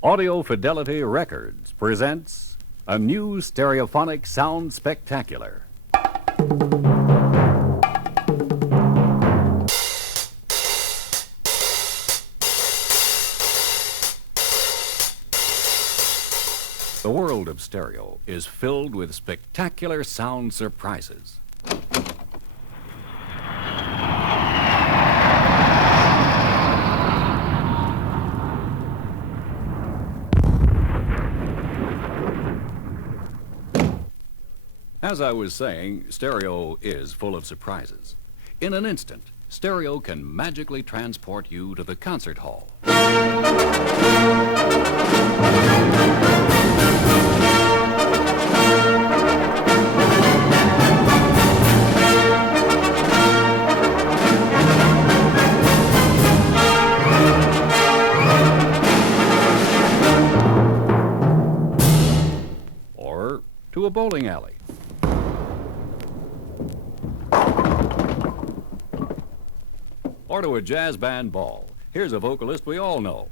Audio Fidelity Records presents a new stereophonic sound spectacular. The world of stereo is filled with spectacular sound surprises. As I was saying, stereo is full of surprises. In an instant, stereo can magically transport you to the concert hall. Or to a bowling alley. Or to a jazz band ball. Here's a vocalist we all know.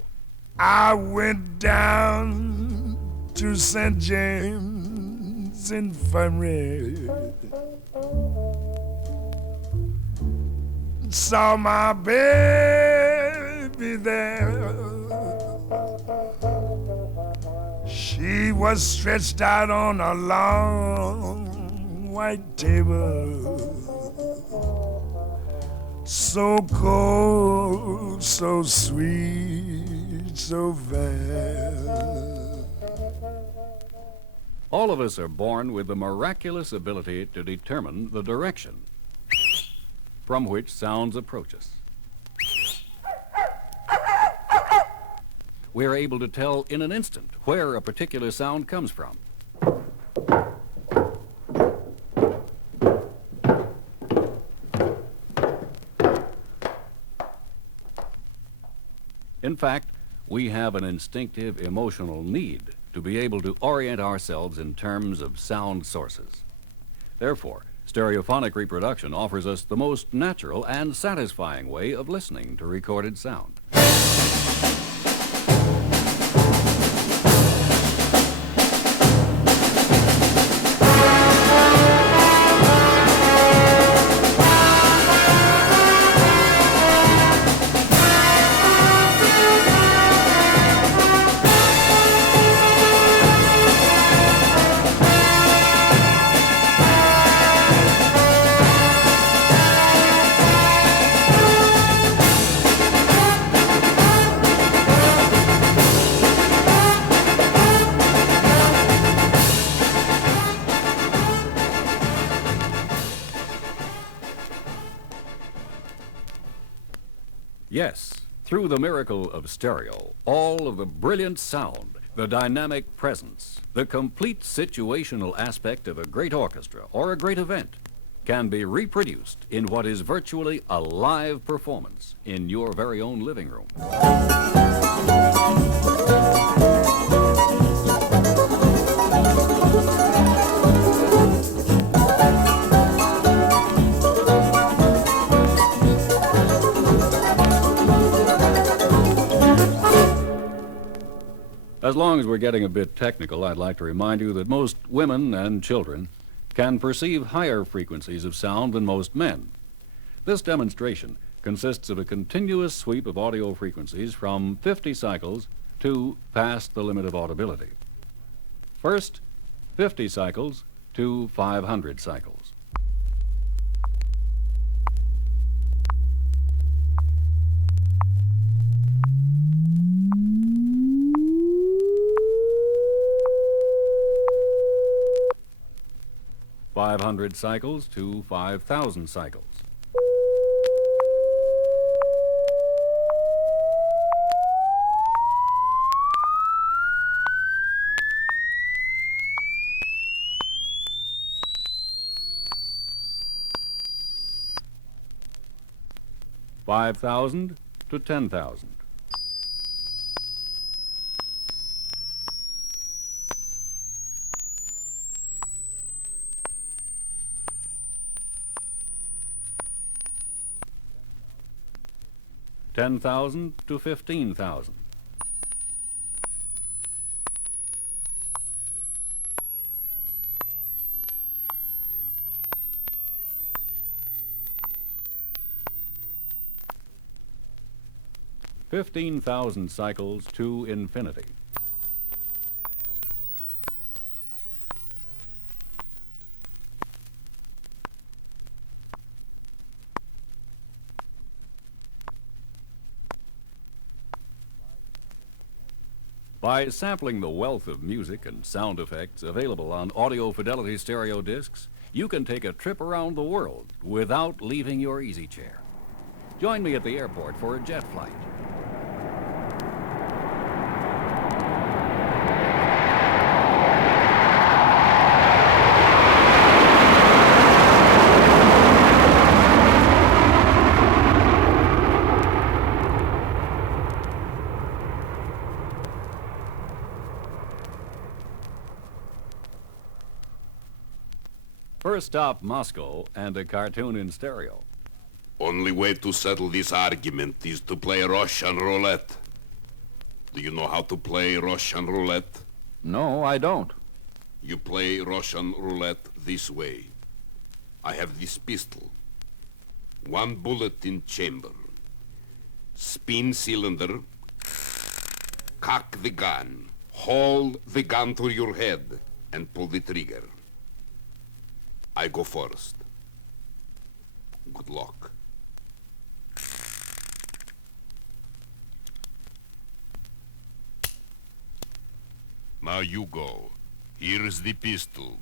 I went down to St. James Infirmary, saw my baby there. She was stretched out on a long white table, so cold, so sweet, so fair. All of us are born with the miraculous ability to determine the direction from which sounds approach us. We are able to tell in an instant where a particular sound comes from. In fact, we have an instinctive emotional need to be able to orient ourselves in terms of sound sources. Therefore, stereophonic reproduction offers us the most natural and satisfying way of listening to recorded sound. Yes, through the miracle of stereo, all of the brilliant sound, the dynamic presence, the complete situational aspect of a great orchestra or a great event can be reproduced in what is virtually a live performance in your very own living room. As long as we're getting a bit technical, I'd like to remind you that most women and children can perceive higher frequencies of sound than most men. This demonstration consists of a continuous sweep of audio frequencies from 50 cycles to past the limit of audibility. First, 50 cycles to 500 cycles. .500 cycles to 5,000 cycles. $5,000 to 10,000. $10,000 to 15,000. 15,000 cycles to infinity. By sampling the wealth of music and sound effects available on audio Fidelity stereo discs, you can take a trip around the world without leaving your easy chair. Join me at the airport for a jet flight. First stop, Moscow, and a cartoon in stereo. Only way to settle this argument is to play Russian roulette. Do you know how to play Russian roulette? No, I don't. You play Russian roulette this way. I have this pistol. One bullet in chamber. Spin cylinder. Cock the gun. Hold the gun to your head and pull the trigger. I go first. Good luck. Now you go. Here is the pistol.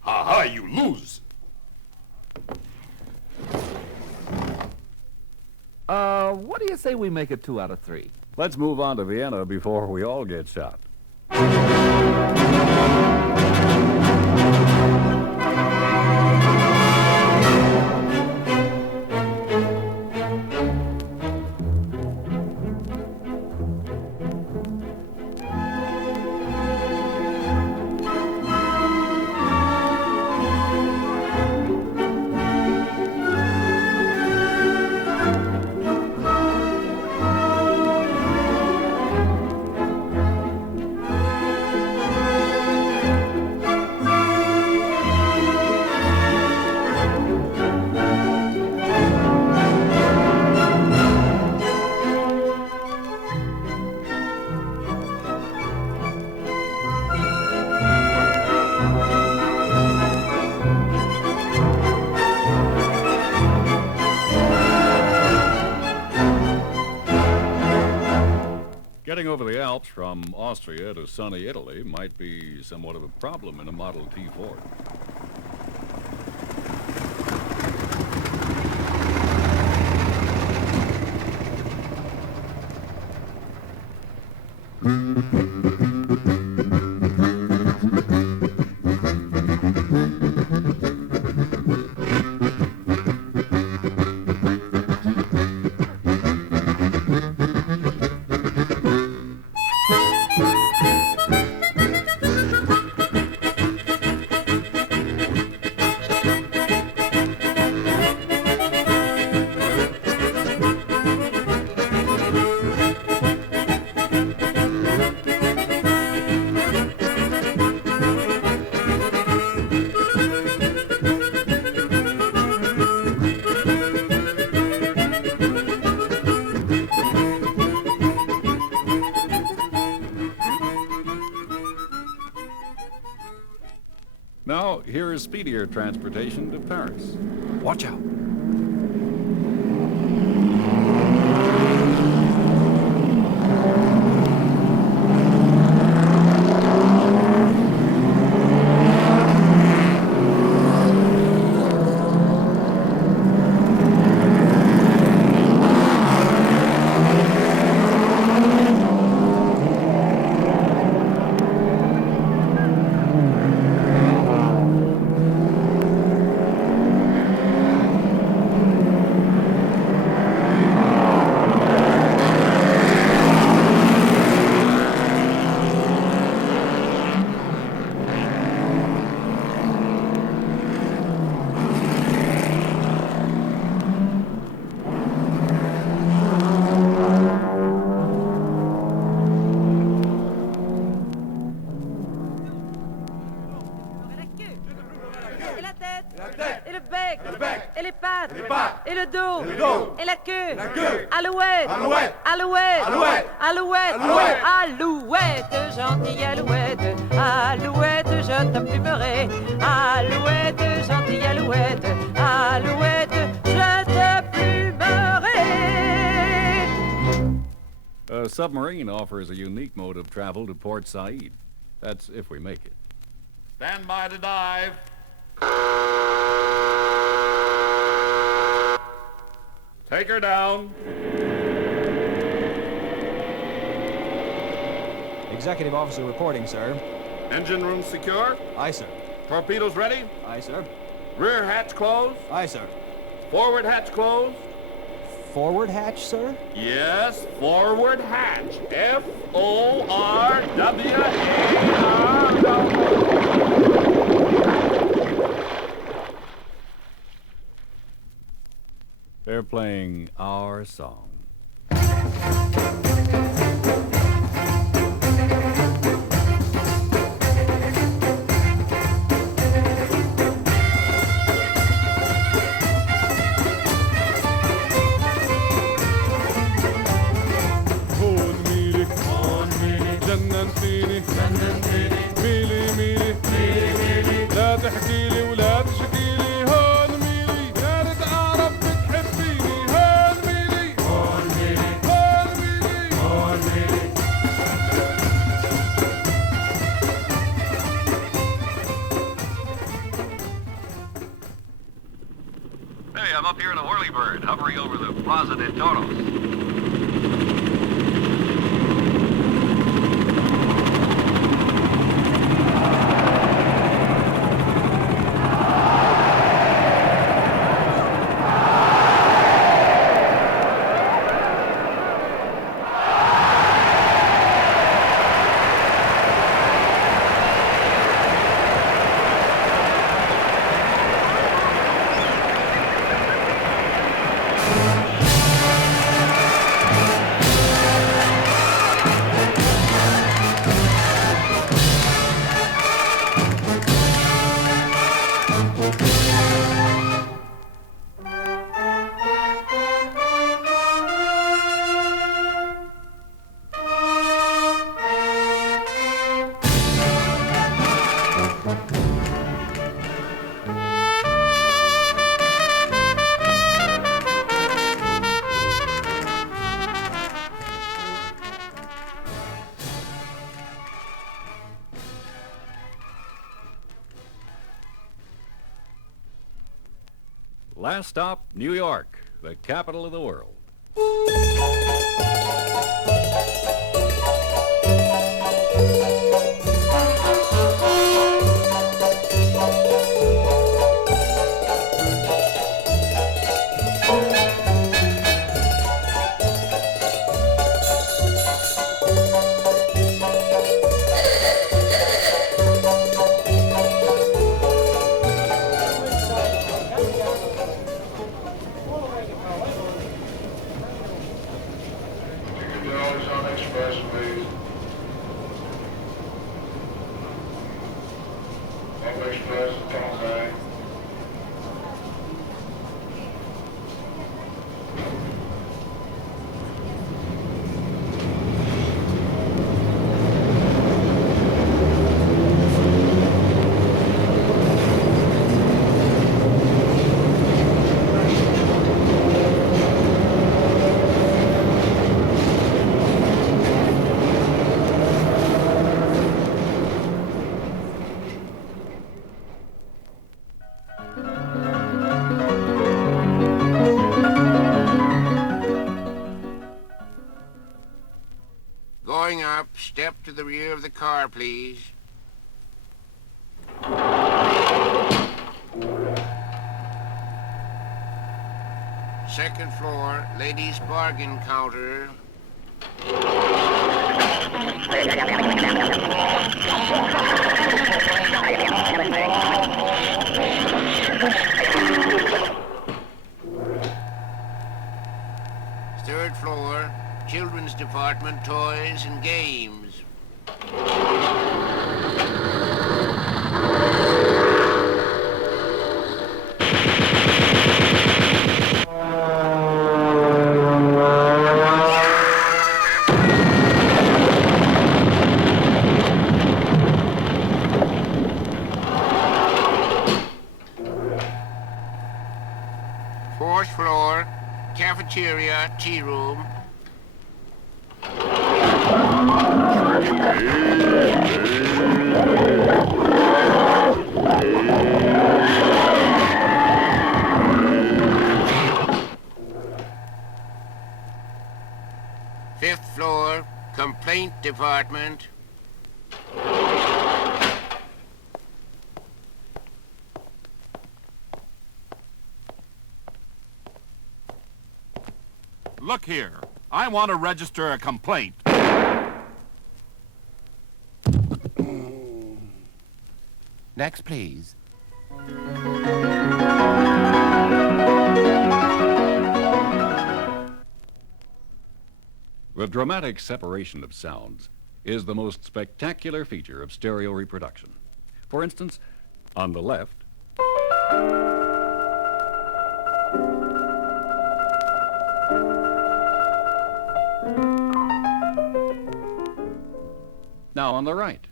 Ha-ha, you lose! What do you say we make it 2 out of 3? Let's move on to Vienna before we all get shot. Getting over the Alps from Austria to sunny Italy might be somewhat of a problem in a Model T Ford. Now, here is speedier transportation to Paris. Watch out. Et la queue. Alouette. Alouette. Alouette. Alouette, gentille alouette. Alouette, je te plumerai. Alouette, gentille alouette. Alouette, je te plumerai. A submarine offers a unique mode of travel to Port Said. That's if we make it. Stand by to dive. Take her down. Executive officer reporting, sir. Engine room secure. Aye, sir. Torpedoes ready. Aye, sir. Rear hatch closed. Aye, sir. Forward hatch closed. Forward hatch, sir? Yes, forward hatch. Forward. They're playing our song. جننتيني ميلي ميلي لا تحكيلي ولا تشكيلي هون ميلي يا ريت اعرف بتحبيني هون ميلي هون ميلي هون ميلي Hey, I'm up here in a whirlybird, hovering over the Plaza de Toros. Last stop, New York, the capital of the world. Express, please. Express, Tonsay. Going up, step to the rear of the car, please. Second floor, ladies' bargain counter. Third floor, children's department, toys and games. floor, cafeteria, tea room. Fifth floor, complaint department. Look here. I want to register a complaint. Next, please. The dramatic separation of sounds is the most spectacular feature of stereo reproduction. For instance, on the left, now on the right.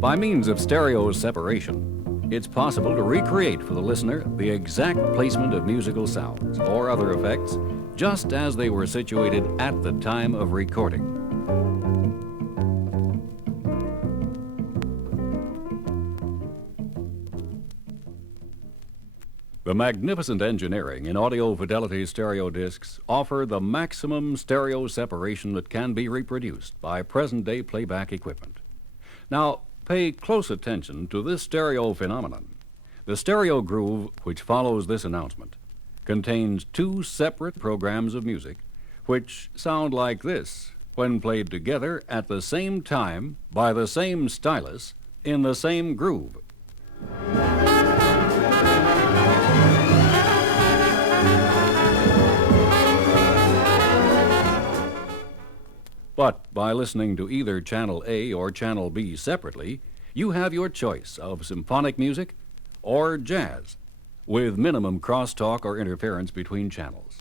By means of stereo separation, it's possible to recreate for the listener the exact placement of musical sounds or other effects just as they were situated at the time of recording. The magnificent engineering in audio Fidelity stereo discs offer the maximum stereo separation that can be reproduced by present-day playback equipment. Now, pay close attention to this stereo phenomenon. The stereo groove, which follows this announcement, contains two separate programs of music which sound like this when played together at the same time by the same stylus in the same groove. But by listening to either Channel A or Channel B separately, you have your choice of symphonic music or jazz, with minimum crosstalk or interference between channels.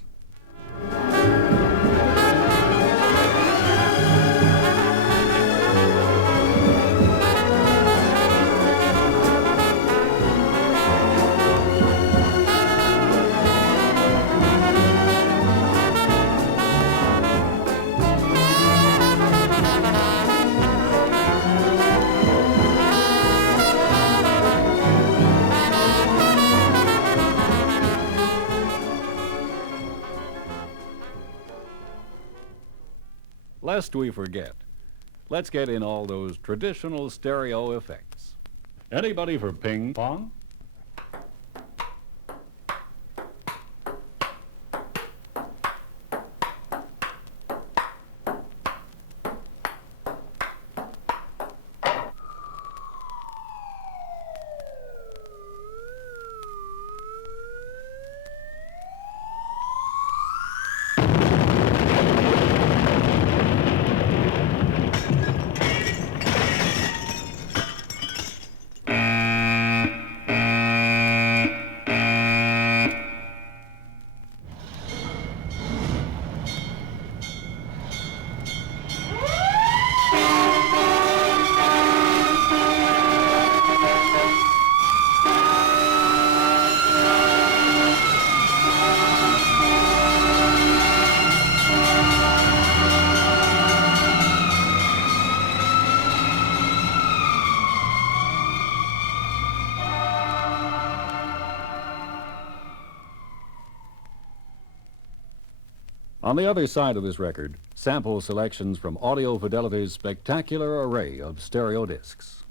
Lest we forget, let's get in all those traditional stereo effects. Anybody for ping pong? On the other side of this record, sample selections from Audio Fidelity's spectacular array of stereo discs.